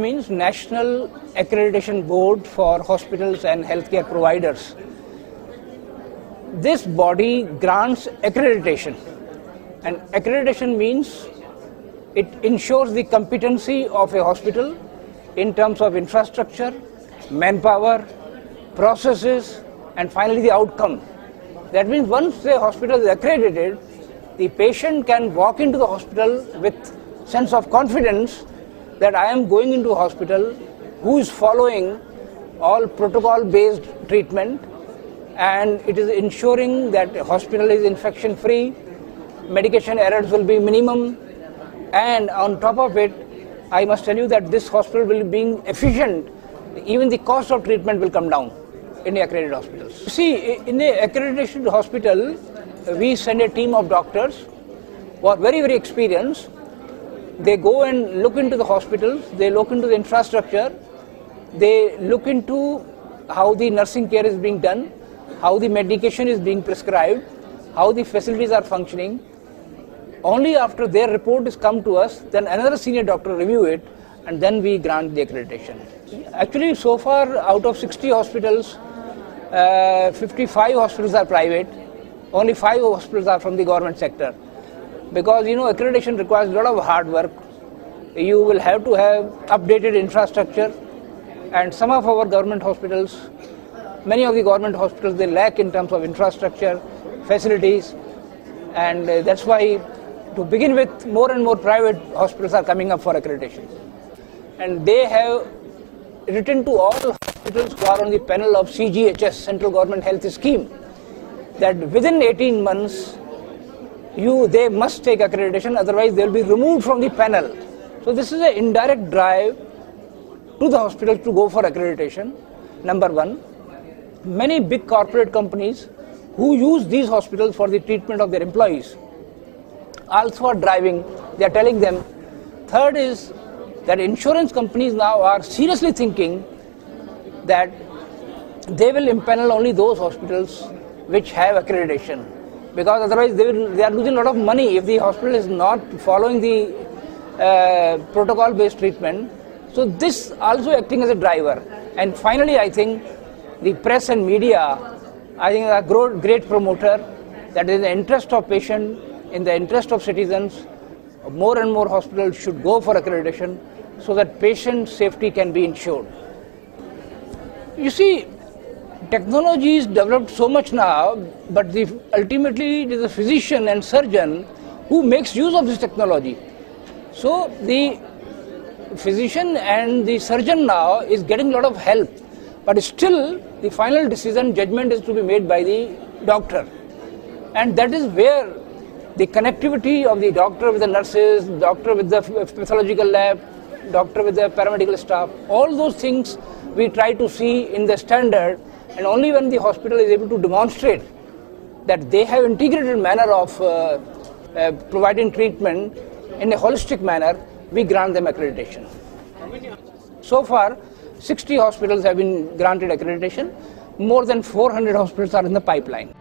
Means National Accreditation Board for Hospitals and Healthcare Providers. This body grants accreditation, and accreditation means it ensures the competency of a hospital in terms of infrastructure, manpower, processes, and finally the outcome. That means once the hospital is accredited, the patient can walk into the hospital with sense of confidence that I am going into a hospital who is following all protocol-based treatment, and it is ensuring that the hospital is infection-free, medication errors will be minimum, and on top of it, I must tell you that this hospital will be being efficient. Even the cost of treatment will come down in the accredited hospitals. See, in the accredited hospital, we send a team of doctors who are very, very experienced. They go and look into the hospitals, they look into the infrastructure, they look into how the nursing care is being done, how the medication is being prescribed, how the facilities are functioning. Only after their report is come to us, then another senior doctor review it, and then we grant the accreditation. Actually, so far, out of 60 hospitals, 55 hospitals are private, only 5 hospitals are from the government sector. Because, accreditation requires a lot of hard work. You will have to have updated infrastructure, and some of our government hospitals, many of the government hospitals, they lack in terms of infrastructure, facilities, and that's why, to begin with, more and more private hospitals are coming up for accreditation. And they have written to all hospitals who are on the panel of CGHS, Central Government Health Scheme, that within 18 months, they must take accreditation, otherwise they will be removed from the panel. So this is an indirect drive to the hospitals to go for accreditation, number one. Many big corporate companies who use these hospitals for the treatment of their employees also are driving, they are telling them. Third is that insurance companies now are seriously thinking that they will impanel only those hospitals which have accreditation, because otherwise they are losing a lot of money if the hospital is not following the protocol-based treatment. So this also acting as a driver. And finally, I think the press and media, I think, are a great promoter, that in the interest of patient, in the interest of citizens, more and more hospitals should go for accreditation so that patient safety can be ensured. You see, technology is developed so much now, but ultimately it is the physician and surgeon who makes use of this technology. So the physician and the surgeon now is getting a lot of help, but still the final decision, judgment is to be made by the doctor. And that is where the connectivity of the doctor with the nurses, doctor with the pathological lab, doctor with the paramedical staff, all those things we try to see in the standard. And only when the hospital is able to demonstrate that they have integrated manner of providing treatment in a holistic manner, we grant them accreditation. So far, 60 hospitals have been granted accreditation. More than 400 hospitals are in the pipeline.